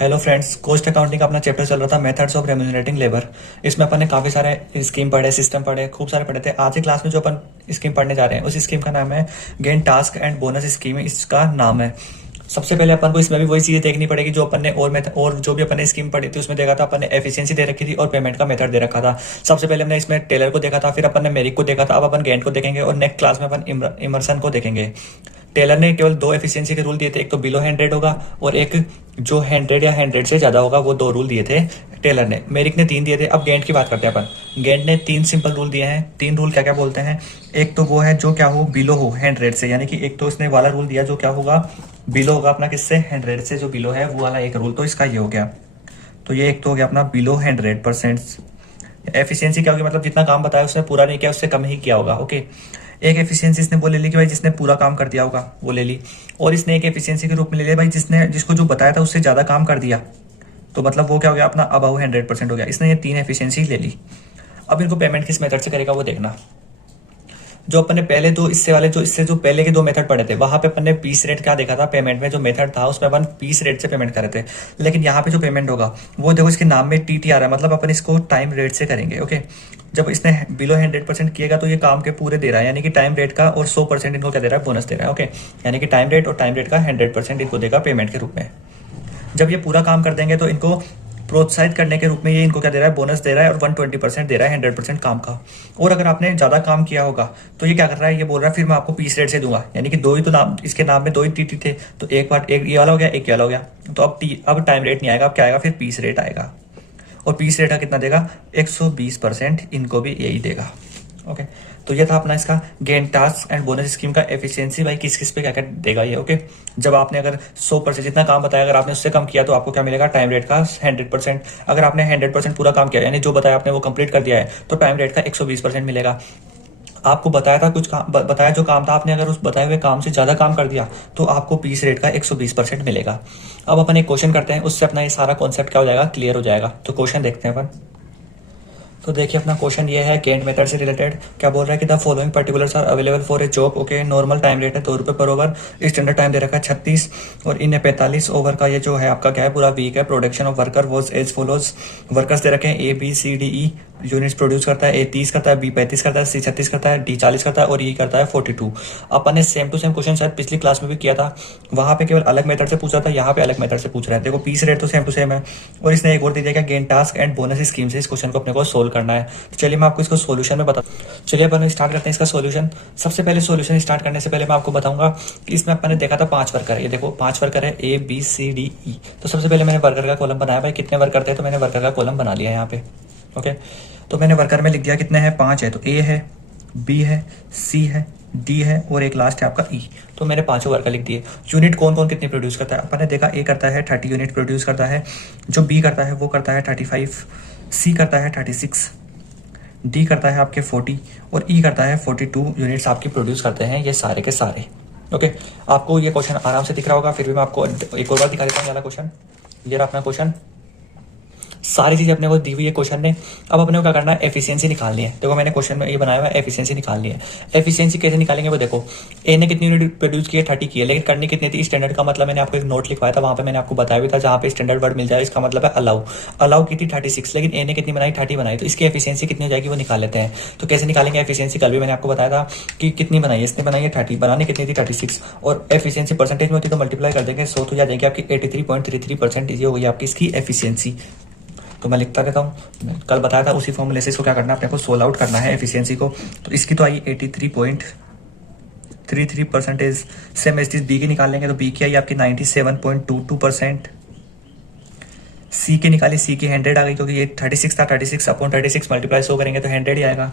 Hello friends, cost accounting का अपना chapter चल रहा था मेथड्स ऑफ रेम्यूनरेटिंग लेबर। इसमें अपन ने काफ़ी सारे स्कीम पढ़े, सिस्टम पढ़े, खूब सारे पढ़े थे। आज की क्लास में जो अपन स्कीम पढ़ने जा रहे हैं उस स्कीम का नाम है gain task and bonus scheme, इसका नाम है। सबसे पहले अपन को इसमें भी वही चीज़ें देखनी पड़ेगी जो अपन ने और जो भी अपन ने स्कीम पढ़ी थी उसमें देखा था। अपन ने एफिशिएंसी दे रखी थी और पेमेंट का मेथड दे रखा था। सबसे पहले हमने इसमें टेलर को देखा था, फिर अपन ने मेरिक को देखा था। अब अपन गेंट को देखेंगे और नेक्स्ट क्लास में अपन इमर्सन को देखेंगे। टेलर ने केवल दो एफिशिएंसी के रूल दिए थे, एक तो बिलो 100 होगा और एक जो 100 या 100 से ज़्यादा होगा, वो दो रूल दिए थे टेलर ने। मेरिक ने 3 दिए थे। अब गेंट की बात करते हैं अपन। गेंट ने 3 सिंपल रूल दिए हैं। 3 रूल क्या क्या बोलते हैं? एक तो वो है जो क्या हो बिलो हो 100 से, यानी कि एक तो उसने वाला रूल दिया जो क्या होगा बिलो होगा अपना किससे 100 से, जो बिलो है वो वाला एक रूल, तो इसका ये हो गया। तो ये एक तो हो गया अपना बिलो 100%। एफिशिएंसी क्या होगी, मतलब जितना काम बताया उसने पूरा नहीं किया, उससे कम ही किया होगा। ओके, एक एफिशिएंसी इसने वो ले ली कि भाई जिसने पूरा काम कर दिया होगा वो ले ली, और इसने एक एफिशिएंसी के रूप में ले लिया भाई जिसको जो बताया था उससे ज़्यादा काम कर दिया, तो मतलब वो क्या हो गया अपना अबव 100% हो गया। इसने ये 3 एफिशिएंसी ले ली। अब इनको पेमेंट किस मेथड से करेगा वो देखना। जो अपन ने पहले दो इससे जो पहले के 2 मेथड पढ़े थे वहां पे अपन ने पीस रेट क्या देखा था, पेमेंट में जो मेथड था उसमें अपन पीस रेट से पेमेंट कर रहे थे। लेकिन यहाँ पे जो पेमेंट होगा वो देखो इसके नाम में टीटी आ रहा है, मतलब अपन इसको टाइम रेट से करेंगे। ओके, जब इसने बिलो 100% किएगा तो ये काम के पूरे दे रहा है, यानी कि टाइम रेट का, और 100% इनको क्या दे रहा है, बोनस दे रहा है। ओके, यानी कि टाइम रेट और टाइम रेट का 100% इनको देगा पेमेंट के रूप में। जब ये पूरा काम कर देंगे तो इनको प्रोत्साहित करने के रूप में ये इनको क्या दे रहा है, बोनस दे रहा है, और 120% दे रहा है 100% काम का। और अगर आपने ज़्यादा काम किया होगा तो ये क्या कर रहा है, ये बोल रहा है फिर मैं आपको पीस रेट से दूंगा, यानी कि दो ही तो नाम, इसके नाम में 2 ही टीटी थे, तो एक बार एक ये वाला हो गया, एक ये वाला हो गया। तो अब टाइम रेट नहीं आएगा, अब क्या आएगा, फिर पीस रेट आएगा। और पीस रेट का कितना देगा, 120%, इनको भी यही देगा। ओके, तो ये था अपना इसका gain task and bonus scheme का एफिशिएंसी, भाई किस किस पे क्या क्या देगा ये। ओके, जब आपने अगर 100% जितना काम बताया अगर आपने उससे कम किया तो आपको क्या मिलेगा, टाइम रेट का 100%। अगर आपने 100% पूरा काम किया, यानी जो बताया आपने वो कंप्लीट कर दिया है, तो टाइम रेट का 120% मिलेगा। आपको बताया था कुछ काम, बताया जो काम था आपने अगर उस बताए हुए काम से ज़्यादा काम कर दिया तो आपको पीस रेट का 120% मिलेगा। अब अपन एक क्वेश्चन करते हैं, उससे अपना ये सारा कॉन्सेप्ट क्या हो जाएगा, क्लियर हो जाएगा। तो क्वेश्चन देखते हैं अपन। तो देखिए अपना क्वेश्चन ये है गेंट मेथड से रिलेटेड। क्या बोल रहा है कि the following particulars are available for a job. Okay, normal time rate है 2 रुपये पर ओवर, स्टैंडर्ड टाइम दे रखा है 36, और इन 45 ओवर का ये जो है आपका क्या है पूरा वीक है। Production of worker was as follows. Workers दे रखे हैं A B C D E units produce करता है। ए 30 करता है, बी 35 करता है, सी 36 करता है, डी 40 करता है, और ई करता है 42। अपन ने सेम टू सेम क्वेश्चन शायद पिछली क्लास में भी किया था, वहां पे केवल अलग मेथड से पूछा था, यहाँ पे अलग मेथड से पूछ रहे हैं। देखो पीस रेट तो सेम टू सेम है, और इसने एक और दे दिया क्या, gain task and bonus scheme से इस क्वेश्चन को अपने को सोल्व करना है। तो चलिए मैं आपको इसको सोल्यूशन में बता, चलिए अपन स्टार्ट करते हैं इसका सोल्यूशन। सबसे पहले सोल्यूशन स्टार्ट करने से पहले मैं आपको बताऊंगा कि इसमें अपन ने देखा था 5 वर्कर है। ये देखो 5 वर्कर है, ए बी सी डी ई। तो सबसे पहले मैंने वर्कर का कॉलम बनाया, भाई कितने वर्कर थे, तो मैंने वर्कर का कॉलम बना लिया यहाँ पे। ओके, तो मैंने वर्कर में लिख दिया कितने हैं, 5 है। तो ए है, बी है, सी है, डी है, और एक लास्ट है आपका ई। तो मैंने 5 वर्कर लिख दिए। यूनिट कौन कौन कितनी प्रोड्यूस करता है, अपन ने देखा ए करता है 30 यूनिट प्रोड्यूस करता है, जो बी करता है वो करता है 35, सी करता है 36, डी करता है आपके 40, और ई करता है 42 यूनिट्स आपकी प्रोड्यूस करते हैं ये सारे के सारे। ओके, आपको ये क्वेश्चन आराम से दिख रहा होगा, फिर भी मैं आपको एक और बार दिखा देता हूँ वाला क्वेश्चन। ये रहा अपना क्वेश्चन, सारी चीजें अपने को दी हुई है क्वेश्चन ने। अब अपने को क्या करना है, एफिशिएंसी निकालनी है। देखो मैंने क्वेश्चन में ये बनाया हुआ है, एफिशिएंसी निकालनी है। एफिशिएंसी कैसे निकालेंगे वो देखो, ए ने कितनी यूनिट प्रोड्यूस की है, 30 की है, लेकिन करनी कितनी थी, स्टैंडर्ड का मतलब मैंने आपको एक नोट लिखवाया था, वहां पे मैंने आपको बताया भी था, जहां पे स्टैंडर्ड वर्ड मिल जाए इसका मतलब है अलाउ। अलाउ की थी 36, लेकिन ए ने कितनी बनाई, 30 बनाई, तो इसकी एफिशिएंसी कितनी हो जाएगी वो निकाल लेते हैं। तो कैसे निकालेंगे एफिशिएंसी, कल भी मैंने आपको बताया था कि कितनी बनाई, इसने बनाई है 30, बनानी कितनी थी 36, और एफिशिएंसी परसेंटेज में होती तो मल्टीप्लाई कर देंगे 100, तो आ जाएगी आपकी 83.33%। ये हो गई आपकी इसकी एफिशिएंसी। तो मैं लिखता रहता हूँ, कल बताया था उसी फॉर्मूले से इसको क्या करना है, अपने को सोल्व आउट करना है एफिशिएंसी को। तो इसकी तो आई 83.33%। सेम एज बी की निकाल लेंगे, तो बी की आई आपकी 97.22%। सी की निकाली, सी की 100 आ गई, क्योंकि ये 36 था, 36/36 मल्टीप्लाई 100 करेंगे तो 100 ही आएगा।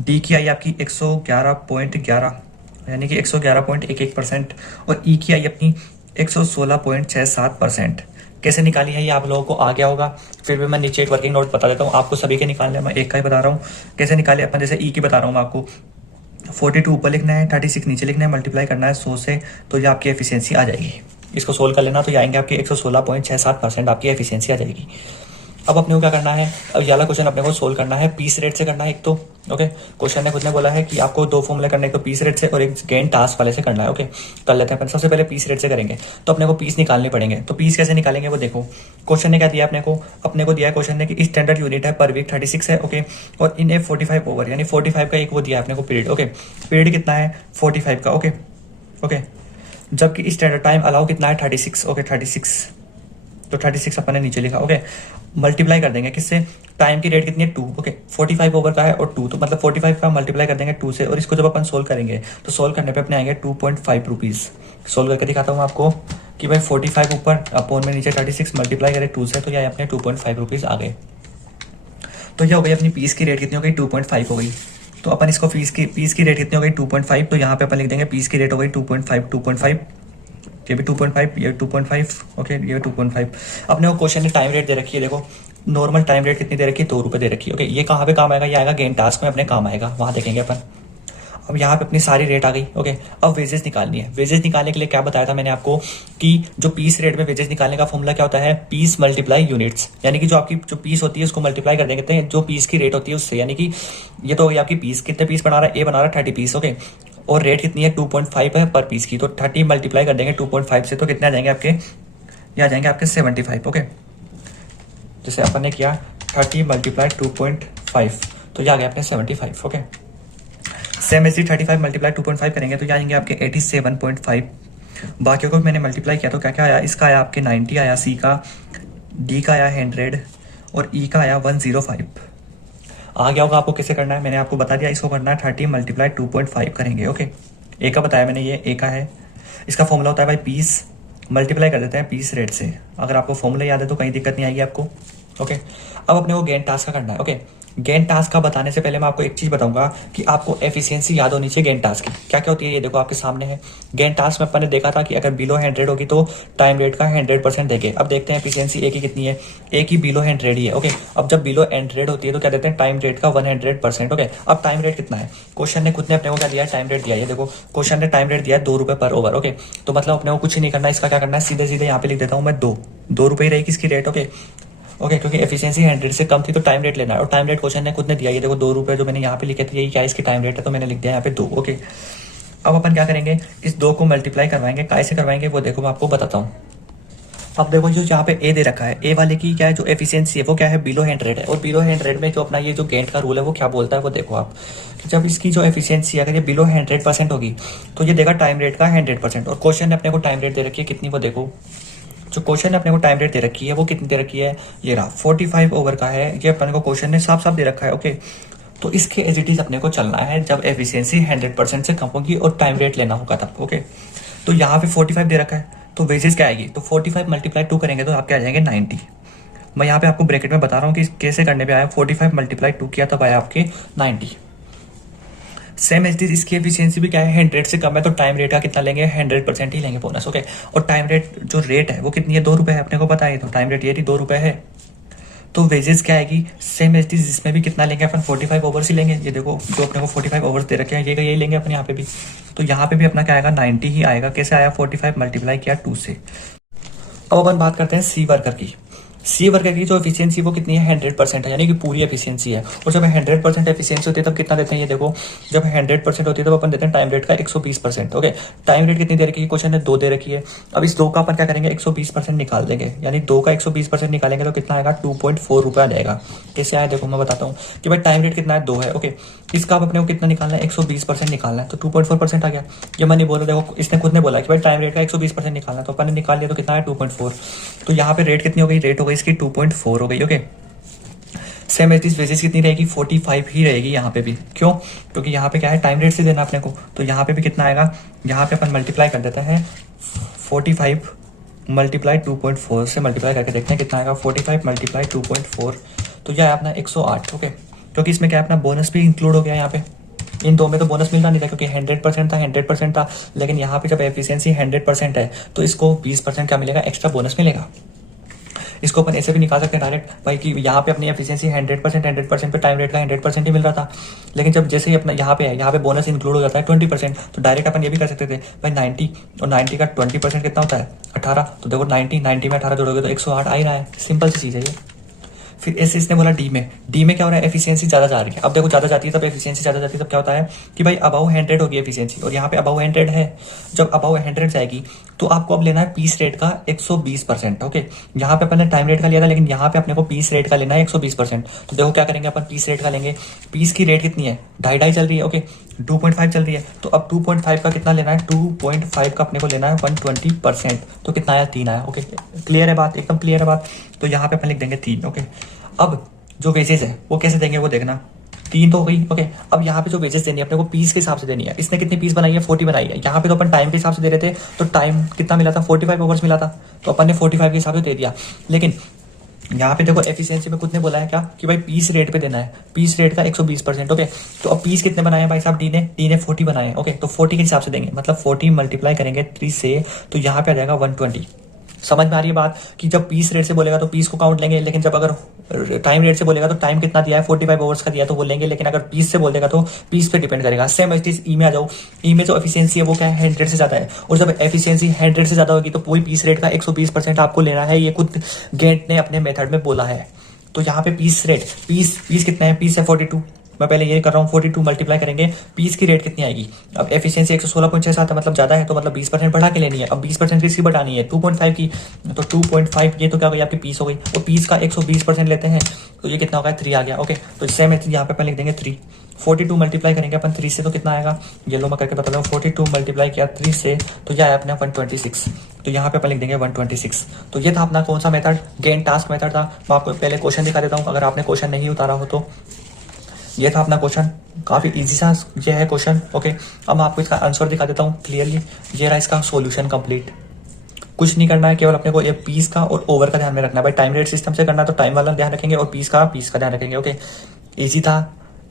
डी की आई आपकी 111.11, यानी कि 111.11%, और ई की आई अपनी 116.67%। कैसे निकाली है ये आप लोगों को आ गया होगा, फिर भी मैं नीचे एक वर्किंग नोट बता देता हूँ आपको, सभी के निकालने मैं एक का ही बता रहा हूँ कैसे निकाले अपन। जैसे ई की बता रहा हूँ मैं आपको, 42 ऊपर लिखना है, 36 नीचे लिखना है, मल्टीप्लाई करना है 100 से, तो ये आपकी एफिशिएंसी आ जाएगी। इसको सोल्व कर लेना, तो ये आएंगे आपके 116.67% आपकी एफिशिएंसी आ जाएगी। अब अपने को क्या करना है, अब ये वाला क्वेश्चन अपने को सोल्व करना है पीस रेट से करना है एक तो। ओके, क्वेश्चन ने खुद ने बोला है कि आपको दो फॉर्मूले करने, एक तो पीस रेट से और एक गेन टास्क वाले से करना है। ओके, कर लेते हैं अपन। सबसे पहले पीस रेट से करेंगे तो अपने को पीस निकालने पड़ेंगे। तो पीस कैसे निकालेंगे वो देखो, क्वेश्चन ने क्या दिया अपने को दिया है क्वेश्चन ने कि स्टैंडर्ड यूनिट है पर वीक 36 है। ओके, और इन ए 45 ओवर, यानी 45 का एक वो दिया है अपने को पीरियड। ओके, पीरियड कितना है 45 का। ओके ओके, जबकि स्टैंडर्ड टाइम अलाउ कितना है 36। ओके 36, तो 36 अपन ने नीचे लिखा। ओके, मल्टीप्लाई कर देंगे किससे, टाइम की रेट कितनी है 2। ओके, 45 ओवर का है और 2, तो मतलब 45 का मल्टीप्लाई कर देंगे 2 से, और इसको जब अपन सोल्व करेंगे तो सोल्व करने पे अपने आएंगे 2.5 रुपीज़। सोल्व करके दिखाता हूँ आपको कि भाई 45 ऊपर अपोन में नीचे 36 मल्टीप्लाई करें 2 से, तो यह अपने 2.5 रुपीज़ आ गए। तो यह हो गई अपनी पीस की रेट कितनी हो गई 2.5 हो गई। तो अपन इसको पीस की रेट कितनी हो गई 2.5, तो यहाँ पे अपन लिख देंगे पीस की रेट हो गई 2.5, ये भी 2.5, ये 2.5। ओके, ये 2.5। अपने को क्वेश्चन में टाइम रेट दे रखी है, देखो नॉर्मल टाइम रेट कितनी दे रखी है 2 रुपये दे रखी है। ओके, ये कहाँ पे काम आएगा, ये आएगा गेन टास्क में अपने काम आएगा, वहाँ देखेंगे अपन। अब यहाँ पे अपनी सारी रेट आ गई। ओके, अब वेजेस निकालनी है। वेजेस निकालने के लिए क्या बताया था मैंने आपको कि जो पीस रेट में वेजेस निकालने का फॉर्मूला क्या होता है, पीस मल्टीप्लाई यूनिट्स, यानी कि जो आपकी जो पीस होती है उसको मल्टीप्लाई कर देंगे जो पीस की रेट होती है उससे, यानी कि ये तो हो गई आपकी पीस, कितने पीस बना रहा है, ए बना रहा है 30 पीस। ओके, और रेट कितनी है 2.5 है पर पीस की, तो 30 मल्टीप्लाई कर देंगे 2.5 से, तो कितने आ जाएंगे आपके, ये आ जाएंगे आपके 75। ओके, जैसे अपन ने किया 30 मल्टीप्लाई 2.5, तो ये आ गया अपने 75। ओके, सेम ऐसे 35 मल्टीप्लाई 2.5 करेंगे तो ये आएंगे आपके 87.5। बाकियों को भी मैंने मल्टीप्लाई किया तो क्या क्या आया, इसका आया आपके 90 आया, सी का, डी का आया 100 और ई का आया 105। आ गया होगा आपको कैसे करना है, मैंने आपको बता दिया। इसको करना है 30 मल्टीप्लाई 2.5 करेंगे। ओके, ए का बताया मैंने, ये ए का है। इसका फॉर्मूला होता है भाई पीस मल्टीप्लाई कर देते हैं पीस रेट से। अगर आपको फॉर्मूला याद है तो कहीं दिक्कत नहीं आएगी आपको। ओके, अब अपने को गेन टास्क का करना है। ओके, गेन टास्क का बताने से पहले मैं आपको एक चीज बताऊंगा कि आपको एफिशिएंसी याद होनी चाहिए गेन टास्क की। क्या क्या होती है ये देखो आपके सामने है। गेन टास्क में अपन ने देखा था कि अगर बिलो 100 होगी तो टाइम रेट का 100% देंगे। अब देखते हैं एफिशिएंसी ए की कितनी है, ए की बिलो 100 ही है। ओके, अब जब बिलो 100 होती है तो क्या देते हैं टाइम रेट का 100%। ओके, अब टाइम रेट कितना है, क्वेश्चन ने खुद ने अपने को क्या दिया है, टाइम रेट दिया है। देखो क्वेश्चन ने टाइम रेट दिया है 2 रुपये पर ओवर। ओके, तो मतलब अपने को कुछ नहीं करना है, इसका क्या करना है, सीधे सीधे यहाँ पे लिख देता हूँ मैं 2 रुपये रहेगी इसकी रेट। ओके ओके, क्योंकि एफिशिएंसी 100 से कम थी तो टाइम रेट लेना है, और टाइम रेट क्वेश्चन ने खुद ने दिया। ये देखो 2 रुपये जो मैंने यहाँ पे लिखे थे यही क्या इसकी टाइम रेट है, तो मैंने लिख दिया यहाँ पे 2। ओके, अब अपन क्या करेंगे, इस 2 को मल्टीप्लाई करवाएंगे, काय से करवाएंगे वो देखो मैं आपको बताता हूँ। अब देखो जो यहाँ पे ए दे रखा है, ए वाले की क्या है जो एफिशिएंसी है वो क्या है बिलो 100 है, और बिलो 100 में जो अपना ये जो गेंट का रूल है वो क्या बोलता है वो देखो आप, कि जब इसकी जो एफिशिएंसी अगर ये बिलो 100% होगी तो ये देगा टाइम रेट का 100%। और क्वेश्चन ने अपने को टाइम रेट दे रखी है कितनी, वो देखो जो क्वेश्चन ने अपने को टाइम रेट दे रखी है वो कितनी दे रखी है, ये रहा 45 ओवर का है। ये अपने को क्वेश्चन ने साफ साफ दे रखा है। ओके, तो इसके एज इट इज अपने को चलना है जब एफिशिएंसी 100% से कम होगी और टाइम रेट लेना होगा तब। ओके, तो यहाँ पे 45 दे रखा है, तो वेजेस क्या आएगी, तो 45 मल्टीप्लाई 2 करेंगे तो आपके आ जाएंगे 90। मैं यहाँ पे आपको ब्रैकेट में बता रहा हूँ कि कैसे करने पे आया, 45 मल्टीप्लाई 2 किया तब आया आपके 90। सेम एज दिस इसकी एफिशिएंसी भी क्या है 100 से कम है, तो टाइम रेट का कितना लेंगे 100% ही लेंगे बोनस। ओके, और टाइम रेट जो रेट है वो कितनी है 2 रुपये है, अपने को पता है, तो टाइम रेट ये थी 2 रुपये है। तो वेजेस क्या आएगी सेम एज दिस, जिसमें भी कितना लेंगे अपन 45 ओवर्स ही लेंगे। ये देखो जो अपने को 45 ओवर्स दे रखे हैं ये यही लेंगे अपन यहाँ पे भी, तो यहाँ पे भी अपना क्या आएगा 90 ही आएगा। कैसे आया, 45 मल्टीप्लाई किया 2 से। अब अपन बात करते हैं सी वर्कर की। सी वर्कर की जो एफिशिएंसी वो कितनी है 100% है, यानी कि पूरी एफिशिएंसी है। और जब 100% एफिशिएंसी होती है तब कितना देते हैं, ये देखो जब 100% होती है तब अपन देते हैं टाइम रेट का 120%। ओके, टाइम रेट कितनी दे रखी है, क्वेश्चन ने 2 दे रखी है। अब इस 2 का अपन क्या करेंगे 120% निकाल देंगे, यानी 2 का 120% निकालेंगे तो कितना आएगा 2.4 रुपये आ जाएगा। कैसे आया देखो मैं बताता हूँ कि भाई टाइम रेट कितना है 2 है। ओके, इसका अपने को कितना निकालना है 120% निकालना है, तो 2.4% आ गया। ये मैं नहीं बोला, देखो इसने खुद ने बोला कि भाई टाइम रेट का 120% निकालना है, तो अपन ने निकाल लिया तो कितना है 2.4। तो यहाँ पे रेट कितनी हो गई, रेट हो गई इसकी 2.4 हो गई। Okay, same as this wages कितनी रहेगी 45 ही रहेगी यहाँ पे भी। क्यों, क्योंकि यहाँ पे क्या है टाइम रेट से देना अपने को, तो यहाँ पे भी कितना आएगा, यहाँ पे अपन मल्टीप्लाई कर देते हैं 45 मल्टीप्लाई 2.4 से मल्टीप्लाई करके देखते हैं कितना आएगा, 45 मल्टीप्लाई 2.4, तो यह है अपना 108। ओके, क्योंकि इसमें क्या है अपना बोनस भी इंक्लूड हो गया यहाँ पे। इन 2 में तो बोनस मिलना नहीं था क्योंकि 100% था, लेकिन यहाँ पे जब एफिशिएंसी 100% है तो इसको 20% क्या मिलेगा, एक्स्ट्रा बोनस मिलेगा। इसको अपन ऐसे भी निकाल सकते हैं डायरेक्ट भाई कि यहाँ पे अपनी एफिशिएंसी 100% पे टाइम रेट का 100% ही मिल रहा था, लेकिन जब जैसे ही अपना यहाँ पे है, यहाँ पे बोनस इंक्लूड हो जाता है 20%, तो डायरेक्ट अपन ये भी कर सकते थे भाई 90 और 90 का 20% कितना होता है 18, तो देखो 90 में 18 जोड़ोगे तो 108 आ ही रहा है। सिंपल सी चीज़ है ये। फिर ऐसे इसने बोला डी में क्या हो रहा है, एफिशिएंसी ज़्यादा जा रही है। अब देखो ज़्यादा जाती है तब एफिशिएंसी ज़्यादा जाती है तब क्या होता है कि भाई अबाउ 100 होगी एफिशिएंसी, और यहाँ पे अबाउ 100 है। जब अबाउ 100 जाएगी तो आपको अब लेना है पीस रेट का 120%। ओके, यहाँ पे अपन ने टाइम रेट का लिया था, लेकिन यहाँ पे अपने को पीस रेट का लेना है 120%। तो देखो क्या करेंगे अपन, पीस रेट का लेंगे। पीस की रेट कितनी है, 2.5 चल रही है। ओके, 2.5 चल रही है, तो अब 2.5 का कितना लेना है, 2.5 का अपने को लेना है 120%। तो कितना आया, 3 आया। ओके, क्लियर है बात, एकदम क्लियर है बात। तो यहाँ पे अपन लिख देंगे 3। ओके, अब जो वेजेस है वो कैसे देंगे वो देखना, 3 तो हो गई। ओके, अब यहाँ पे जो वेजेस देनी है अपने को पीस के हिसाब से देनी है। इसने कितनी पीस बनाई है, 40 बनाई है। यहाँ पे तो अपन टाइम के हिसाब से दे रहे थे, तो टाइम कितना मिला था, 45 आवर्स मिला था, तो अपन ने 45 के हिसाब से दे दिया। लेकिन यहाँ पे देखो एफिशिएंसी में खुद ने बोला है क्या कि भाई पीस रेट पे देना है, पीस रेट का 120%। ओके, तो अब पीस कितने बनाए भाई साहब, डी ने 40 बनाए। ओके, तो 40 के हिसाब से देंगे, मतलब 40 मल्टीप्लाई करेंगे 3 से, तो यहाँ पे आ जाएगा 120। समझ में आ रही है बात कि जब पीस रेट से बोलेगा तो पीस को काउंट लेंगे, लेकिन जब अगर टाइम रेट से बोलेगा तो टाइम कितना दिया है, 45 आवर्स का दिया तो वो लेंगे, लेकिन अगर पीस से बोल देगा तो पीस पे डिपेंड करेगा। सेम इस ई में आ जाओ, ई में जो एफिशिएंसी है वो क्या है, 100 से ज्यादा है, और जब एफिशिएंसी 100 से ज्यादा होगी तो पूरी पीस रेट का 120% आपको लेना है। ये खुद गेंट ने अपने मेथड में बोला है। तो यहाँ पे पीस रेट, पीस कितना है, पीस है 42। मैं पहले ये कर रहा हूँ, 42 मल्टीप्लाई करेंगे, पीस की रेट कितनी आएगी। अब एफिशिएंसी 116.67 है, मतलब ज्यादा है, तो मतलब 20% बढ़ा के लेनी है। अब 20% किसकी बढ़ानी है, 2.5 की, तो 2.5 ये तो क्या हो गई आपकी पीस हो गई, और पीस का 120% लेते हैं तो ये कितना होगा, 3 आ गया। ओके, तो सेम यहाँ पे अपन लिख देंगे 3। 42 मल्टीप्लाई करेंगे अपन 3 से तो कितना आएगा, ये लो मैं करके बता रहा हूँ, 42 मल्टीप्लाई किया 3 से तो यह आया अपना 126। तो यहाँ पे अपन लिख देंगे 126। तो ये था अपना कौन सा मेथड, गेन टास्क मेथड था। मैं आपको पहले क्वेश्चन दिखा देता हूँ, अगर आपने क्वेश्चन नहीं उतारा हो तो। ये था अपना क्वेश्चन, काफी इजी सा ये है क्वेश्चन। ओके, अब मैं आपको इसका आंसर दिखा देता हूँ क्लियरली। ये रहा इसका सॉल्यूशन कंप्लीट। कुछ नहीं करना है, केवल अपने को ये पीस का और ओवर का ध्यान में रखना है। भाई टाइम रेट सिस्टम से करना है तो टाइम वाला ध्यान रखेंगे, और पीस का ध्यान रखेंगे। ओके, इजी था।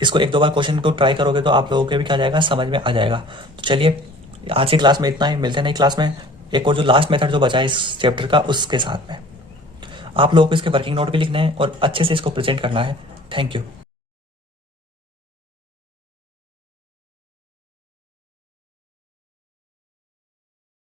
इसको 1-2 बार क्वेश्चन को ट्राई करोगे तो आप लोगों के भी क्या जाएगा, समझ में आ जाएगा। तो चलिए आज की क्लास में इतना ही, मिलते हैं नई क्लास में एक और जो लास्ट मेथड जो बचा है इस चैप्टर का उसके साथ में। आप लोगों को इसके वर्किंग नोट भी लिखना है और अच्छे से इसको प्रेजेंट करना है। Thank you.